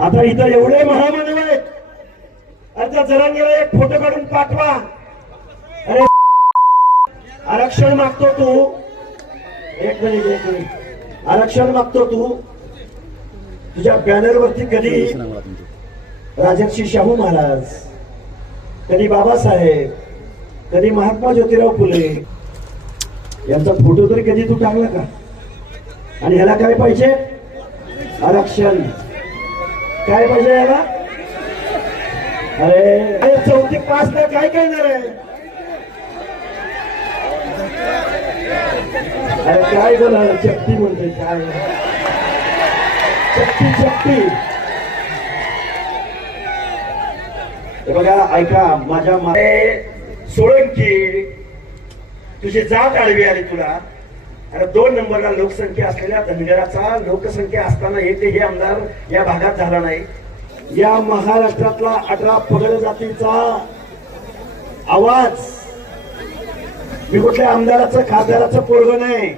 आता इथं एवढे महामानव आहेत. आता जरांगीला एक फोटो काढून पाठवा. अरे आरक्षण मागतो तू. एक मिनिट एक मिनिट. आरक्षण मागतो तू. तुझ्या बॅनरवरती कधी राजर्षी शाहू महाराज कधी बाबासाहेब कधी महात्मा ज्योतिराव फुले यांचा फोटो तरी कधी तू टाकला का? आणि ह्याला काय पाहिजे? आरक्षण. काय पाहिजे याला? अरे चौथी पाच ला काय काय आहे अरे काय बोला शक्ती म्हणते काय? शक्ती शक्ती बघा ऐका माझ्या मा- सोळंकी तुझी जात आडवी आली तुला. अरे दोन नंबरला लोकसंख्या असलेल्या धनगराचा लोकसंख्या असताना येथे हे आमदार या भागात झाला नाही. या महाराष्ट्रातला अठरा पगड जातीचा आवाज. मी कुठल्या आमदाराचं खासदाराचं पोरग नाही.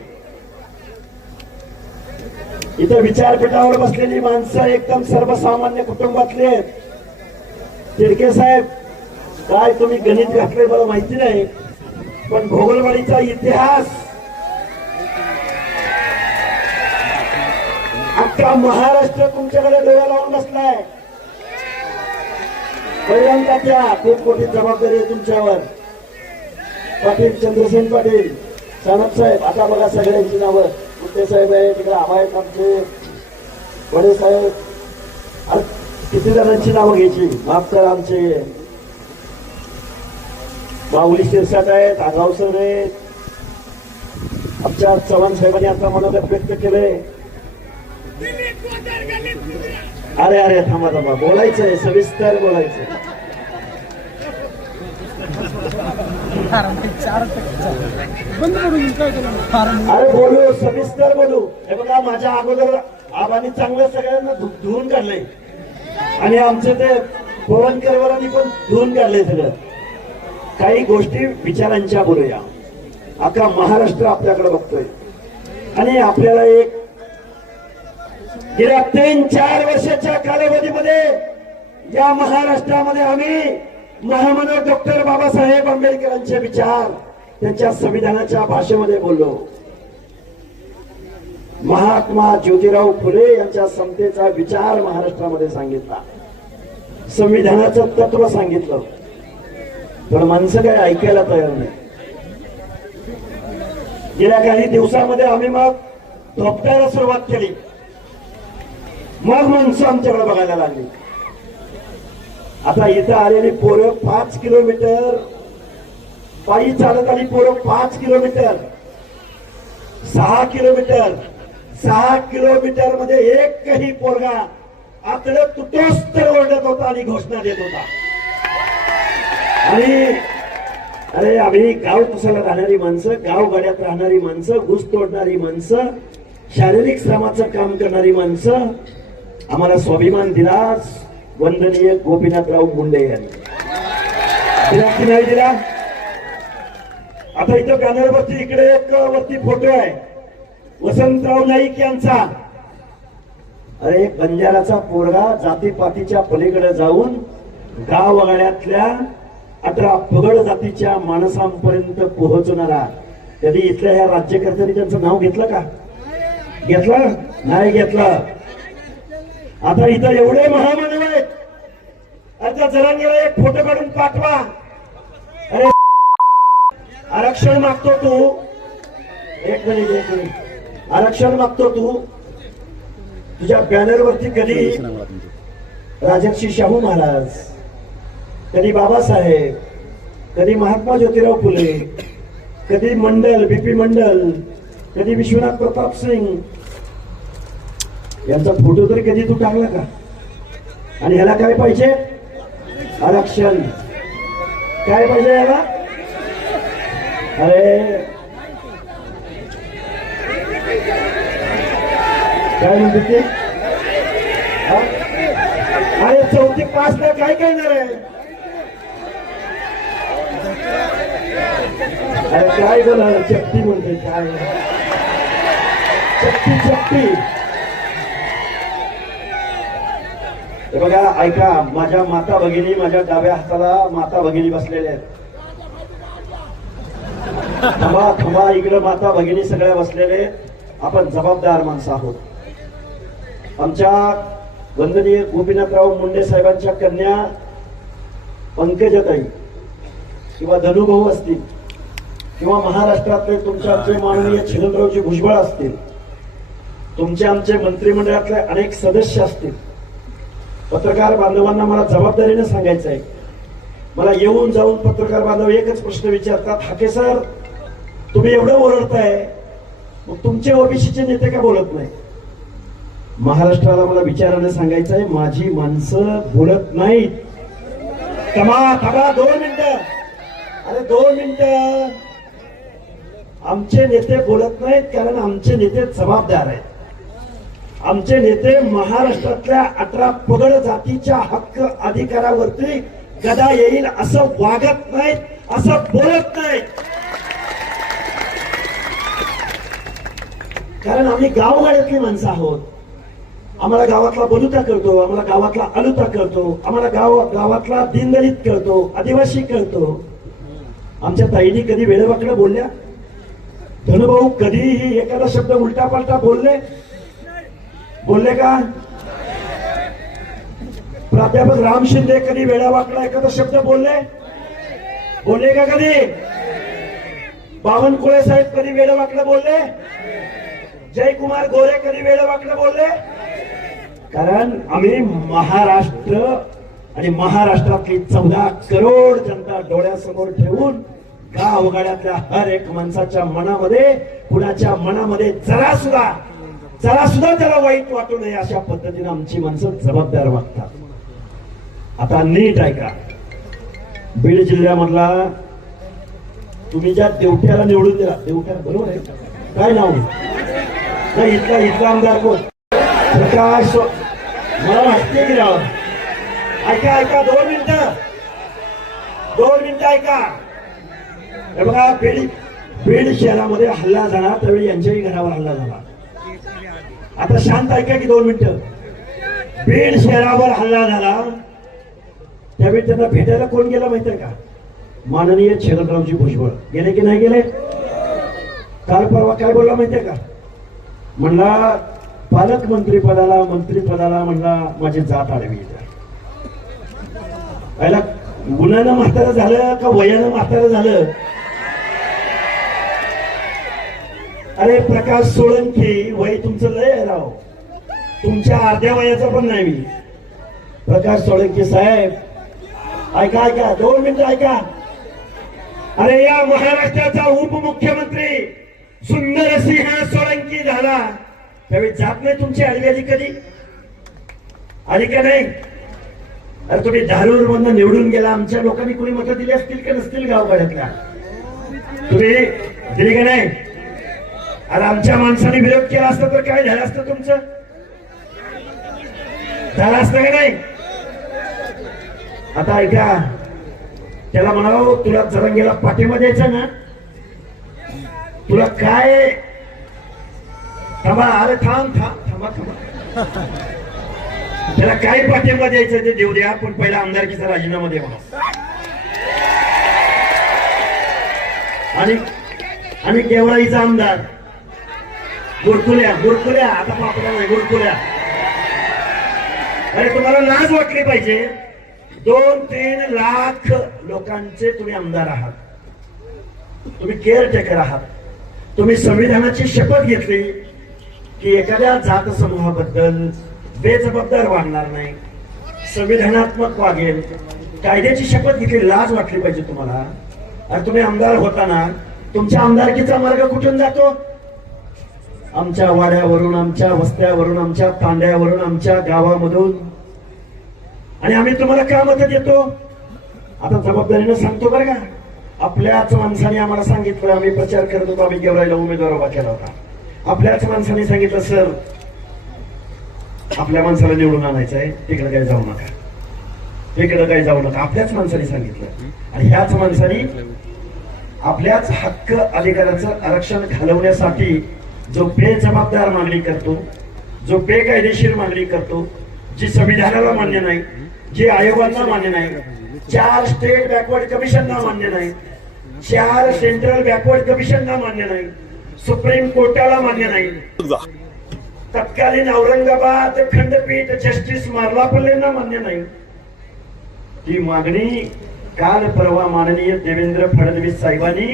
इथं विचारपीठावर बसलेली माणसं एकदम सर्वसामान्य कुटुंबातले आहेत. तिडके साहेब काय तुम्ही गणित घातले मला माहिती नाही पण भोगलवाडीचा इतिहास अख्खा महाराष्ट्र तुमच्याकडे डोळा लावून बसलाय? पहिल्यांदा त्या खूप मोठी जबाबदारी आहे तुमच्यावर. पाटील चंद्रसेन पाटील सानप साहेब आता बघा सगळ्यांची नावं. कुठे साहेब आहे तिकडे आबा आहेत आमचे. वडे साहेब. अरे किती जणांची नावं घ्यायची? माफ करा आमचे. माऊली शिरसाट आहेत आगाव सर आहेत. आमच्या चव्हाण साहेबांनी आता मनोगत व्यक्त केले अरे अरे थांबा थांबा. बोलायचंय सविस्तर बोलायचंय अरे बोलू सविस्तर बोलू. हे बघा माझ्या अगोदर आबांनी चांगलं सगळ्यांना धु- धुवून काढलंय. आणि आमचे ते पवन करवरांनी पण धुवून काढलंय सगळं. काही गोष्टी विचारांच्या बोलूया. अख्खा महाराष्ट्र आपल्याकडे बघतोय. आणि आपल्याला एक गेल्या तीन चार वर्षाच्या कालावधीमध्ये या महाराष्ट्रामध्ये आम्ही महामानव डॉक्टर बाबासाहेब आंबेडकरांचे विचार त्यांच्या संविधानाच्या भाषेमध्ये बोललो. महात्मा ज्योतिराव फुले यांच्या समतेचा विचार महाराष्ट्रामध्ये सांगितला. संविधानाचं तत्व सांगितलं. पण माणसं काय ऐकायला तयार नाही. गेल्या काही दिवसामध्ये आम्ही मग धोपटायला सुरुवात केली. मग माणसं आमच्याकडे बघायला लागली. आता इथं आलेली पोरं पाच किलोमीटर. पायी चालत आली पोरं पाच किलोमीटर. सहा किलोमीटर. सहा किलोमीटरमध्ये एकही पोरगा आपलं तुटोस तर ओरडत होता आणि घोषणा देत होता. आणि अरे आम्ही गाव कुसाला राहणारी माणसं गाव गाड्यात राहणारी माणसं घुस तोडणारी माणसं शारीरिक श्रमाचं काम करणारी माणसं आम्हाला स्वाभिमान दिलास. वंदनीय गोपीनाथराव मुंडे यांनी. दिला की नाही दिला? आता इथं बॅनरवरती इकडे एक वरती फोटो आहे. वसंतराव नाईक यांचा. अरे बंजाराचा पोरगा जातीपातीच्या पलीकडे जाऊन गावगाड्यातल्या अठरा पगड जातीच्या माणसांपर्यंत पोहोचणारा. कधी इथल्या ह्या राज्यकर्त्यांनी त्यांचं नाव घेतलं का? घेतलं? नाही घेतलं. आता इथं एवढे महामानव आहेत. आता जरांगीला एक फोटो काढून पाठवा. अरे आरक्षण मागतो तू. एक मिनिट एक मिनिट. आरक्षण मागतो तू. तुझ्या बॅनरवरती कधी राजर्षी शाहू महाराज कधी बाबासाहेब कधी महात्मा ज्योतिराव फुले कधी मंडल बीपी मंडल कधी विश्वनाथ प्रताप सिंग याचा फोटो तरी कधी तू टाकला का? आणि ह्याला काय पाहिजे? आरक्षण. काय पाहिजे याला अरे. काय म्हणते ते? अरे चौथी पाच ला काय काय आहे? अरे काय बोला शक्ती म्हणते काय? शक्ती शक्ती हे बघा ऐका माझ्या माता भगिनी माझ्या डाव्या हाताला माता भगिनी बसलेल्या आहेत. थमा थमा इकडे माता भगिनी सगळ्या बसलेले आपण जबाबदार माणसं आहोत. आमच्या वंदनीय गोपीनाथराव मुंडे साहेबांच्या कन्या पंकजताई किंवा धनुभाऊ असतील किंवा महाराष्ट्रातले तुमचे आमचे माननीय छगनरावजी भुजबळ असतील तुमचे आमचे मंत्रिमंडळातले अनेक सदस्य असतील पत्रकार बांधवांना मला जबाबदारीने सांगायचं आहे. मला येऊन जाऊन पत्रकार बांधव एकच प्रश्न विचारतात हाके सर तुम्ही एवढं ओरडताय मग तुमचे ओबीसीचे नेते का बोलत नाही? महाराष्ट्राला मला विचाराने सांगायचं आहे माझी माणसं बोलत नाहीत. कमा थांबा दोन मिनिट. अरे दोन मिनिट. आमचे नेते बोलत नाहीत कारण आमचे नेते जबाबदार आहेत. आमचे नेते महाराष्ट्रातल्या अठरा पगड जातीच्या हक्क अधिकारावरती गदा येईल असं वागत नाहीत असं बोलत नाहीत. कारण आम्ही गावगाड्यातली माणसं आहोत. आम्हाला गावातला बलुता करतो आम्हाला गावातला अलुता करतो आम्हाला गाव गावातला दिनदलित कळतो आदिवासी कळतो. आमच्या ताईनी कधी वेळेवाकडे बोलल्या? धनुभाऊ कधीही एखादा शब्द उलटा पालटा बोलले बोलले का? प्राध्यापक राम शिंदे कधी वेळावाकडा एखादा शब्द बोलले? बोलले का कधी? बावनकुळे साहेब कधी वेळावाकडे बोलले? जयकुमार गोरे कधी वेळावाकडे बोलले? कारण आम्ही महाराष्ट्र आणि महाराष्ट्रातली चौदा करोड जनता डोळ्यासमोर ठेवून गावगाड्यातल्या हर एक माणसाच्या मनामध्ये कुणाच्या मनामध्ये जरा सुद्धा जरा सुद्धा त्याला वाईट वाटू नये अशा पद्धतीने आमची माणसं जबाबदार वागतात. आता नीट ऐका. बीड जिल्ह्यामधला तुम्ही ज्या देवट्याला निवडून दिला देवट्या बरोबर आहे? काय नाव? नाही इथला इथला आमदार कोण? प्रकाश मला वाटते की राव. ऐका ऐका दोन मिनिटं. दोन मिनिटं ऐका. हे बघा बीड बीड शहरामध्ये हल्ला झाला त्यावेळी यांच्याही घरावर हल्ला झाला. आता शांत ऐका की दोन मिनिटं. बीड शहरावर हल्ला झाला. त्यावेळी त्यांना भेटायला कोण गेला माहितीये का? माननीय छगनरावजी भुजबळ. गेले की नाही गेले? काल परवा काय बोलला माहितीये का? म्हणला पालकमंत्री पदाला मंत्री पदाला म्हणला माझी जात आडवी पहिला? गुन्ह्यानं म्हातारं झालं का वयानं म्हातारं झालं? अरे प्रकाश सोळंकी वय तुमचं लय आहे राव. तुमच्या अर्ध्या वयाचा पण नाही मी. प्रकाश सोळंकी साहेब ऐका ऐका दोन मिनिटं ऐका. अरे या महाराष्ट्राचा उपमुख्यमंत्री सुंदरसिंह सोळंकी झाला. त्यावेळी जात नाही तुमची आडवी आली कधी? आली का नाही? अरे तुम्ही धारूर मधनं निवडून गेला. आमच्या लोकांनी कोणी मतं दिली असतील का नसतील गावगाड्यातल्या? तुम्ही दिली का नाही? आणि आमच्या माणसाने विरोध केला असता तर काय झालं असतं तुमचं? झालं असतं का नाही? आता ऐका त्याला म्हणावं तुला जरंगेला पाठिंबा द्यायचा ना? तुला काय? थांबा अरे थांब थांब थांबा थांबा. त्याला काय पाठिंबा द्यायचं ते देऊ द्या पण पहिला आमदारकीचा राजीनामा द्या म्हणा आणि आणि केवळाईचा आमदार? गुरकुल्या गुरकुल्या आता पापड्या नाही गुरकुल्या अरे तुम्हाला लाज वाटली पाहिजे. दोन तीन लाख लोकांचे तुम्ही आमदार आहात. तुम्ही केअरटेकर आहात. तुम्ही संविधानाची शपथ घेतली की एखाद्या जात समूहाबद्दल बेजबाबदार वागणार नाही. संविधानात्मक वागेल. कायद्याची शपथ घेतली लाज वाटली पाहिजे तुम्हाला. आणि तुम्ही आमदार होताना तुमच्या आमदारकीचा मार्ग कुठून जातो? आमच्या वाड्यावरून आमच्या वस्त्यावरून आमच्या तांड्यावरून आमच्या गावामधून. आणि आम्ही तुम्हाला का मत देतो? आता जबाबदारीनं सांगतो बरं का. आपल्याच माणसाने आम्हाला सांगितलं आम्ही प्रचार करत होतो आम्ही गेवरायला उमेदवार उभा केला होता. आपल्याच माणसाने सांगितलं सर आपल्या माणसाला निवडून आणायचं आहे. तिकडे काही जाऊ नका. तिकडे काही जाऊ नका. आपल्याच माणसाने सांगितलं. आणि ह्याच माणसाने आपल्याच हक्क अधिकाराचं आरक्षण घालवण्यासाठी जो बेजबाबदार मागणी करतो जो बेकायदेशीर मागणी करतो जी संविधानाला मान्य नाही जे आयोगांना मान्य नाही चार स्टेट बॅकवर्ड कमिशनना मान्य नाही चार सेंट्रल बॅकवर्ड कमिशनना मान्य नाही सुप्रीम कोर्टाला मान्य नाही. तत्कालीन औरंगाबाद खंडपीठ जस्टिस मार्लापल्लेंना मान्य नाही. ती मागणी काल परवा माननीय देवेंद्र फडणवीस साहेबांनी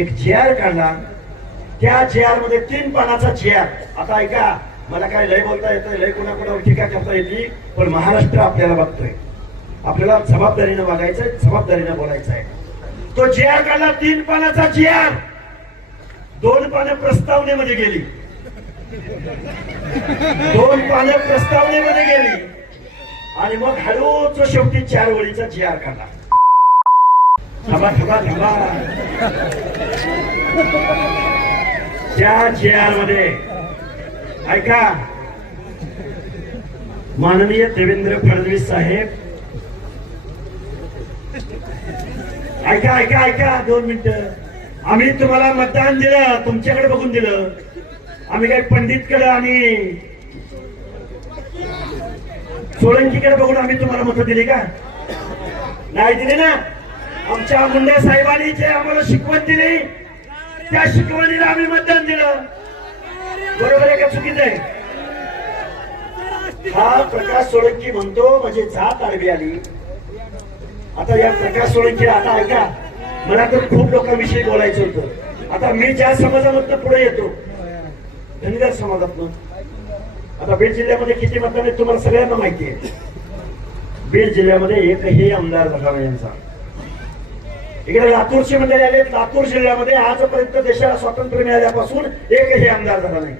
एक चेअर काढला. त्या चेअरमध्ये तीन पानाचा चेअर आता ऐका मला काय लय बोलता येतं लय कुणाकुणावर टीका करता येते पण महाराष्ट्र आपल्याला बघतोय. आपल्याला जबाबदारीनं वागायचंय जबाबदारीनं बोलायचं आहे तो चेअर काढला तीन पानाचा चेअर दोन पानं प्रस्तावनेमध्ये गेली. दोन पानं प्रस्तावनेमध्ये गेली. आणि मग हळूच शेवटी चार वळीचा जी काढला. थांबा थांबा थांबा. त्या चेअरमध्ये ऐका. माननीय देवेंद्र फडणवीस साहेब. ऐका ऐका ऐका दोन मिनिट. आम्ही तुम्हाला मतदान दिलं तुमच्याकडे बघून दिलं. आम्ही काही पंडितकडे आणि सोळंकीकडे बघून आम्ही तुम्हाला मतं दिली का? नाही दिली ना? आमच्या मुंडे साहेबांनी जे आम्हाला शिकवण दिली त्या शिकवणीला आम्ही मतदान दिलं. बरोबर आहे का चुकीचं आहे? हा प्रकाश सोळंकी म्हणतो म्हणजे जात आरबी आली. आता या प्रकाश सोळंकी आता ऐका मला तर खूप लोकांविषयी बोलायचं होतं. आता मी ज्या समाजामधनं पुढे येतो धनगर समाजातनं. आता बीड जिल्ह्यामध्ये किती मतदान आहेत तुम्हाला सगळ्यांना माहिती आहे. बीड जिल्ह्यामध्ये एकही आमदार झाला यांचा. इकडे लातूरची मंडळी आले लातूर जिल्ह्यामध्ये आजपर्यंत देशाला स्वातंत्र्य मिळाल्यापासून एकही आमदार झाला नाही.